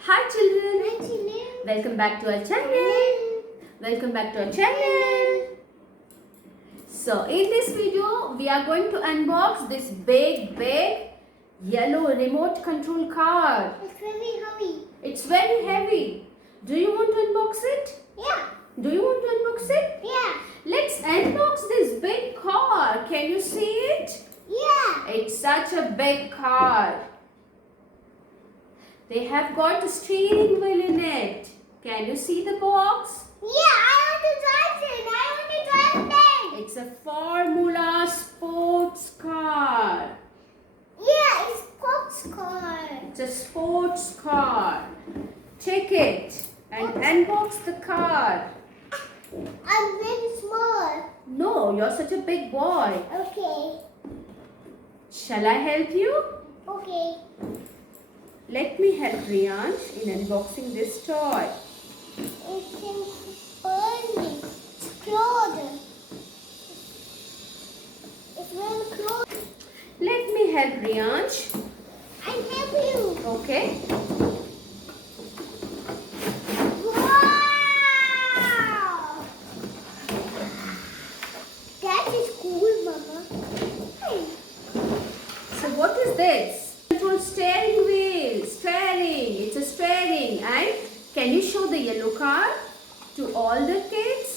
Hi children. Hi children. Welcome back to our channel. Welcome back to our channel. So in this video we are going to unbox this big yellow remote control car. It's very heavy. It's very heavy. Do you want to unbox it? Yeah. Do you want to unbox it? Yeah. Let's unbox this big car. Can you see it? Yeah. It's such a big car. They have got a steering wheel in it. Can you see the box? Yeah, I want to drive it. I want to drive it. It's a Formula sports car. Yeah, it's sports car. It's a sports car. Check it and unbox the car. I'm very small. No, you're such a big boy. Okay. Shall I help you? Okay. Let me help Hriyansh in unboxing this toy. It's in burning. It's closed. It's very close. Let me help Hriyansh. I help you. Okay. Wow! That is cool, Mama. Hey. So what is this? Control steering wheel. Steering. It's a steering. And can you show the yellow car to all the kids?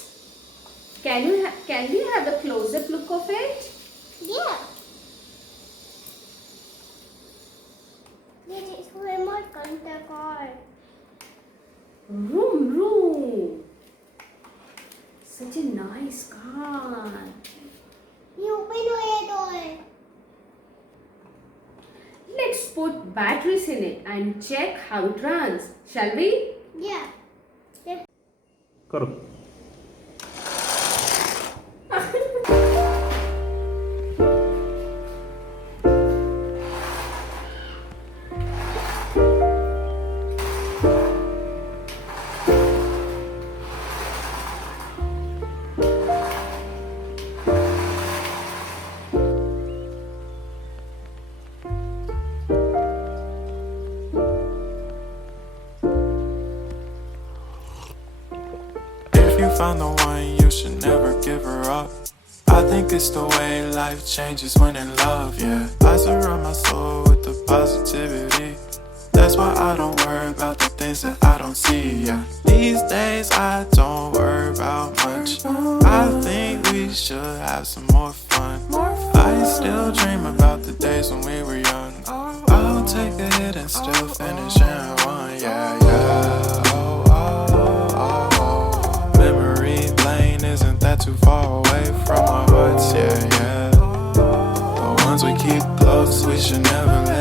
Can we have a close-up look of it? Yeah. This is remote control car. Vroom vroom. Such a nice car. You open your door. Let's put batteries in it and check how it runs. Shall we? Yeah. करो. If you find the one, you should never give her up. I think it's the way life changes when in love, yeah. I surround my soul with the positivity. That's why I don't worry about the things that I don't see, yeah. These days I don't worry about much. I think we should have some more fun. I still dream about the days when we were young. I'll take a hit and still finish in one, yeah, yeah. Oh, oh, oh, oh. Memory lane isn't that too far away from our hearts, yeah, yeah. The ones we keep close, we should never leave.